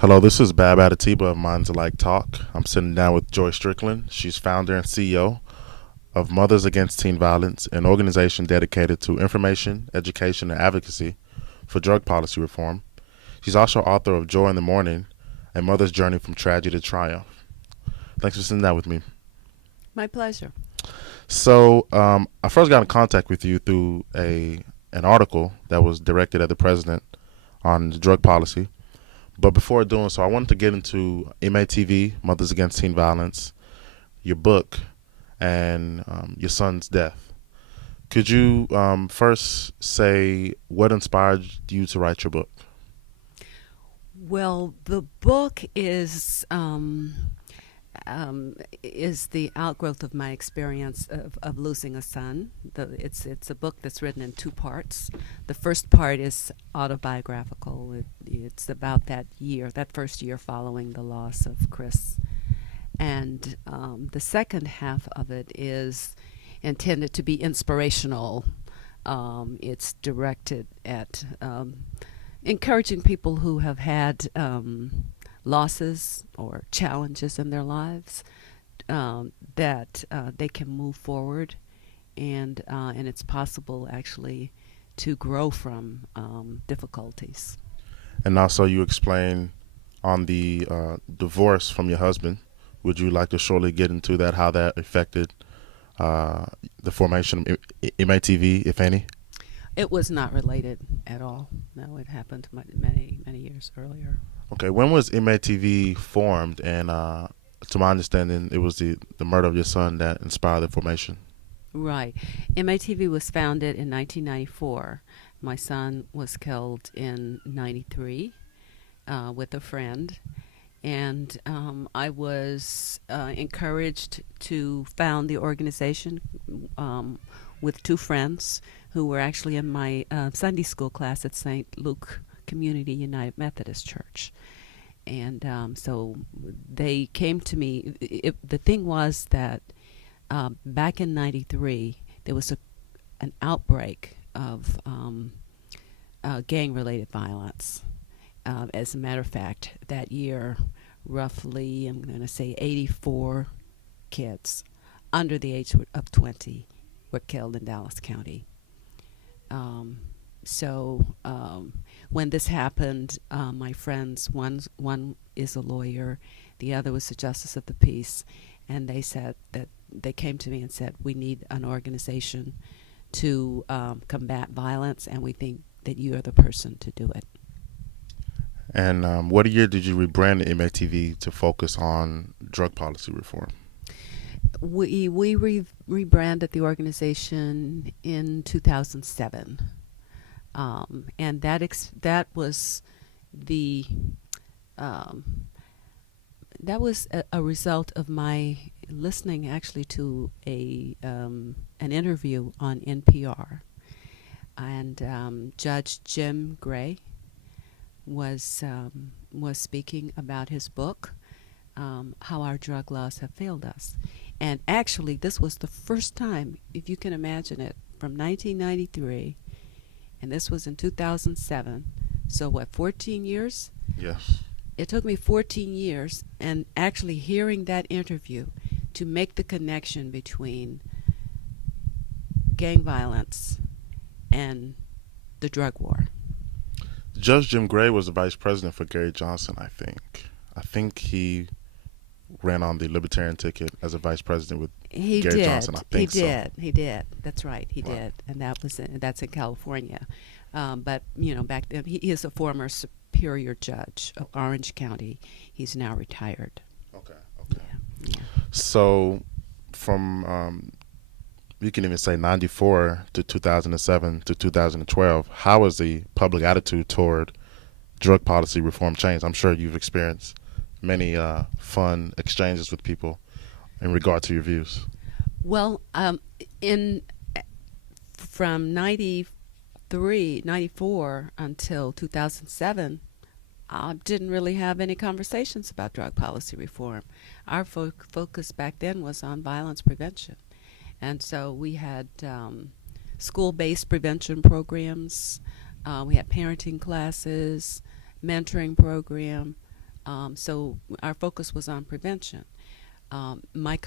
Hello, this is Bab Adatiba of Minds Alike Talk. I'm sitting down with Joy Strickland. She's founder and CEO of Mothers Against Teen Violence, an organization dedicated to information, education, and advocacy for drug policy reform. She's also author of Joy in the Morning, A Mother's Journey from Tragedy to Triumph. Thanks for sitting down with me. My pleasure. So, I first got in contact with you through an article that was directed at the president on drug policy. But before doing so, I wanted to get into MATV, Mothers Against Teen Violence, your book, and your son's death. Could you first say what inspired you to write your book? Well, the book is the outgrowth of my experience of losing a son. It's a book that's written in two parts. The first part is autobiographical. It's about that first year following the loss of Chris, and the second half of it is intended to be inspirational. It's directed at encouraging people who have had losses or challenges in their lives, that they can move forward, and it's possible actually to grow from difficulties. And also, you explain on the divorce from your husband. Would you like to shortly get into that, how that affected uh, the formation of MATV, if any? It was not related at all. No, it happened many years earlier. Okay, when was MATV formed? And to my understanding, it was the murder of your son that inspired the formation. Right. MATV was founded in 1994. My son was killed in 93 with a friend. And I was encouraged to found the organization with two friends who were actually in my Sunday school class at St. Luke Community United Methodist Church. And so they came to me. The thing was that back in 93, there was an outbreak of gang-related violence. As a matter of fact, that year, roughly, I'm going to say 84 kids under the age of 20 were killed in Dallas County. So when this happened, my friends, one is a lawyer, the other was the justice of the peace, and they said that they came to me and said, we need an organization to combat violence, and we think that you are the person to do it. And what year did you rebrand the MATV to focus on drug policy reform? We rebranded the organization in 2007, and that was the um, that was a result of my listening actually to an interview on NPR, and Judge Jim Gray was speaking about his book, How Our Drug Laws Have Failed Us. And actually, this was the first time, if you can imagine it, from 1993, and this was in 2007. So what, 14 years? Yes. It took me 14 years, and actually hearing that interview to make the connection between gang violence and the drug war. Judge Jim Gray was the vice president for Gary Johnson, I think. I think he ran on the Libertarian ticket as a vice president with He Gary Johnson. I did. He think so. did. He did. That's right. He Right. did, and that's in California. But back then he is a former superior judge of Orange County. He's now retired. Okay. Okay. Yeah. Yeah. So, from you can even say 94 to 2007 to 2012, how has the public attitude toward drug policy reform changed? I'm sure you've experienced many fun exchanges with people in regard to your views. Well, in from 93, 94 until 2007, I didn't really have any conversations about drug policy reform. Our focus back then was on violence prevention. And so we had school-based prevention programs. We had parenting classes, mentoring program, So our focus was on prevention. My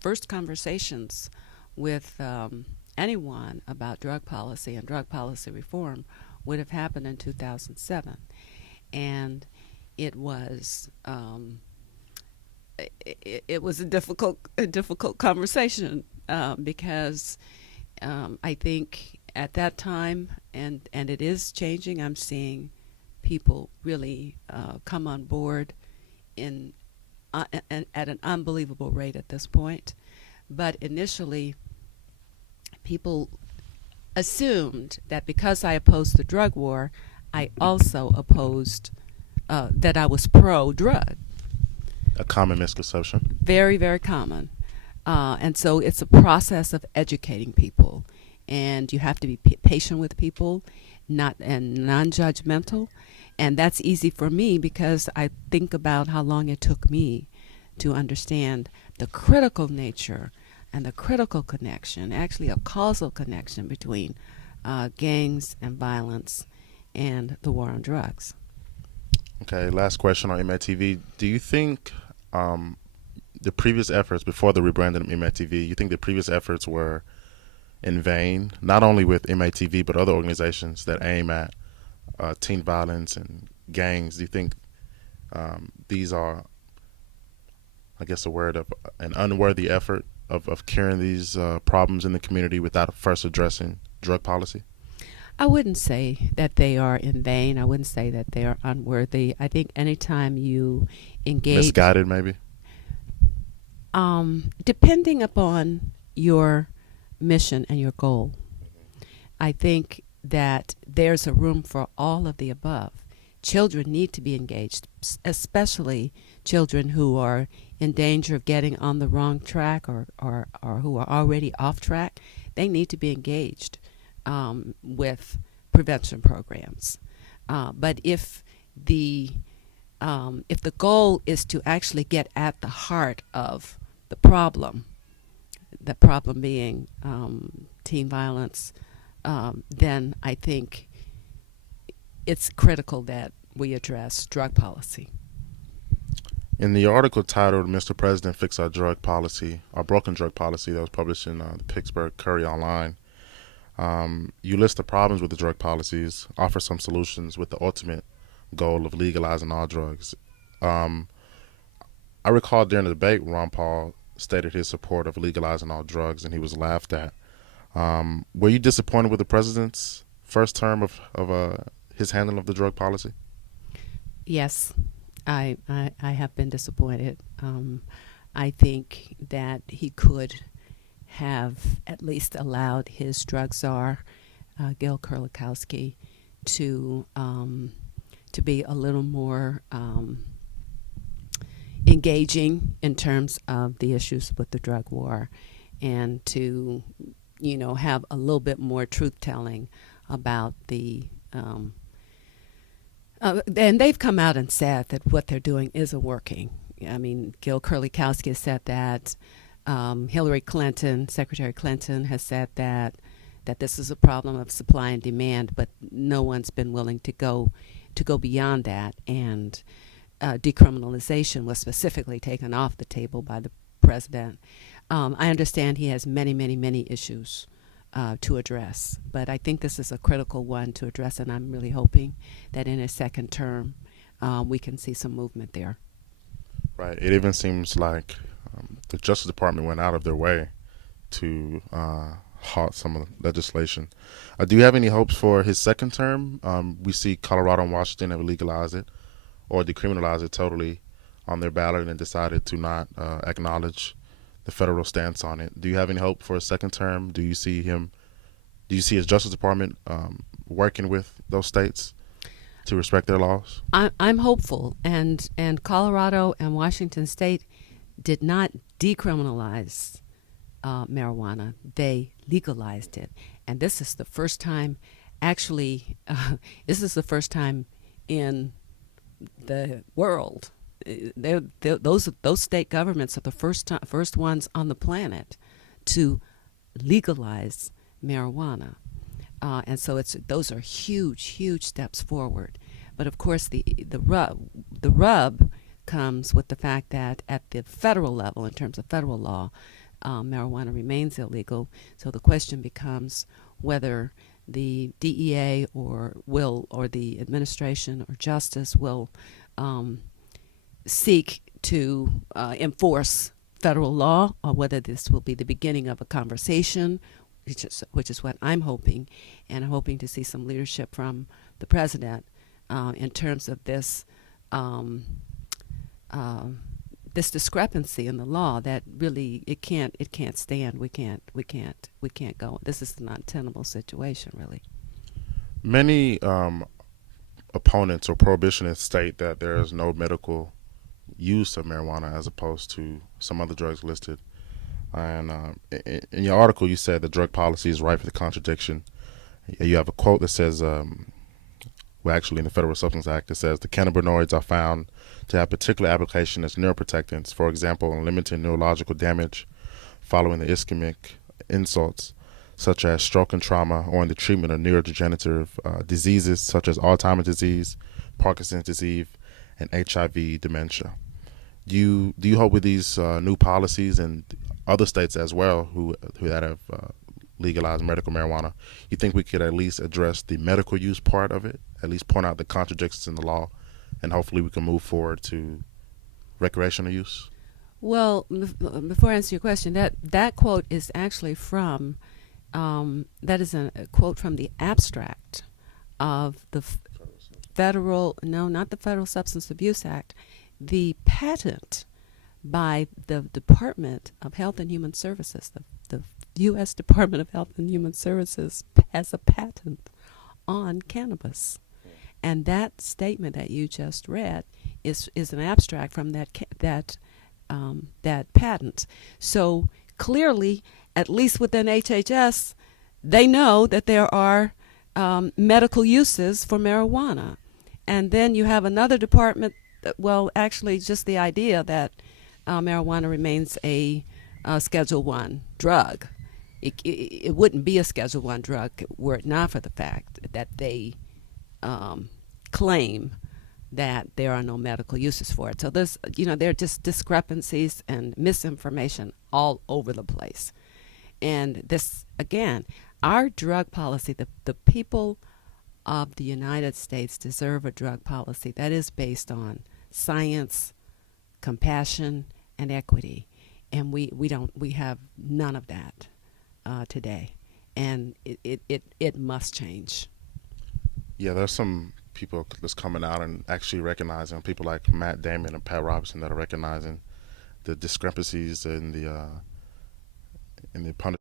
first conversations with anyone about drug policy and drug policy reform would have happened in 2007. And it was it was a difficult conversation because I think at that time, and it is changing. I'm seeing people really come on board in at an unbelievable rate at this point. But initially, people assumed that because I opposed the drug war, I also opposed that I was pro-drug. A common misconception. Very, very common. And so it's a process of educating people, and you have to be patient with people, not and non-judgmental, and that's easy for me because I think about how long it took me to understand the critical nature and the critical connection, actually a causal connection between gangs and violence and the war on drugs. Okay, last question on MATV. Do you think the previous efforts before the rebranding of MATV, you think the previous efforts were in vain, not only with MATV but other organizations that aim at teen violence and gangs? Do you think these are, I guess, a word of an unworthy effort of curing these problems in the community without first addressing drug policy? I wouldn't say that they are in vain. I wouldn't say that they are unworthy. I think anytime you engage, Misguided, maybe? depending upon your mission and your goal, I think that there's a room for all of the above. Children need to be engaged, especially children who are in danger of getting on the wrong track or who are already off track. They need to be engaged with prevention programs. But if the goal is to actually get at the heart of the problem being teen violence, then I think it's critical that we address drug policy. In the article titled "Mr. President, Fix Our Drug Policy, Our Broken Drug Policy," that was published in the Pittsburgh Courier Online, you list the problems with the drug policies, offer some solutions with the ultimate goal of legalizing all drugs. I recall during the debate, Ron Paul stated his support of legalizing all drugs, and he was laughed at. Were you disappointed with the president's first term of his handling of the drug policy? Yes, I have been disappointed. I think that he could have at least allowed his drug czar, Gil Kurlikowski, to be a little more engaging in terms of the issues with the drug war, and to have a little bit more truth telling about the and they've come out and said that what they're doing isn't working. I mean, Gil Kurlikowski has said that. Hillary Clinton, Secretary Clinton, has said that this is a problem of supply and demand, but no one's been willing to go beyond that. And decriminalization was specifically taken off the table by the president. I understand he has many, many, many issues to address, but I think this is a critical one to address, and I'm really hoping that in his second term we can see some movement there. Right. It even seems like the Justice Department went out of their way to halt some of the legislation. Do you have any hopes for his second term? We see Colorado and Washington have legalized it or decriminalized it totally on their ballot and decided to not acknowledge the federal stance on it. Do you have any hope for a second term? Do you see his Justice Department working with those states to respect their laws? I'm hopeful, and Colorado and Washington State did not decriminalize marijuana. They legalized it, and this is the first time. Actually, this is the first time in the world. Those state governments are the first ones on the planet to legalize marijuana, and so those are huge steps forward. But of course, the rub comes with the fact that at the federal level, in terms of federal law, marijuana remains illegal. So the question becomes whether the DEA or the administration or justice will seek to enforce federal law, or whether this will be the beginning of a conversation, which is what I'm hoping, and I'm hoping to see some leadership from the president in terms of this this discrepancy in the law that really it can't stand. We can't go. This is an untenable situation, really. Many opponents or prohibitionists state that there is no medical use of marijuana as opposed to some other drugs listed. And in your article, you said the drug policy is rife with contradiction. You have a quote that says, well, actually, in the Federal Substance Act, it says the cannabinoids are found to have particular application as neuroprotectants, for example, in limiting neurological damage following the ischemic insults, such as stroke and trauma, or in the treatment of neurodegenerative diseases such as Alzheimer's disease, Parkinson's disease, and HIV dementia. Do you hope with these new policies and other states as well who that have legalized medical marijuana, you think we could at least address the medical use part of it, at least point out the contradictions in the law, and hopefully we can move forward to recreational use? Well, before I answer your question, that quote is actually from that is a quote from the abstract of the not the Federal Substance Abuse Act, the patent by the Department of Health and Human Services. The U.S. Department of Health and Human Services has a patent on cannabis. And that statement that you just read is an abstract from that patent. So clearly, at least within HHS, they know that there are medical uses for marijuana. And then you have another department well, actually, just the idea that marijuana remains a Schedule 1 drug. It wouldn't be a Schedule 1 drug were it not for the fact that they claim that there are no medical uses for it. So there are just discrepancies and misinformation all over the place. And this, again, our drug policy, the people of the United States deserve a drug policy that is based on science, compassion, and equity. And we have none of that today. And it must change. Yeah, there's some people that's coming out and actually recognizing, people like Matt Damon and Pat Robertson, that are recognizing the discrepancies in the punishment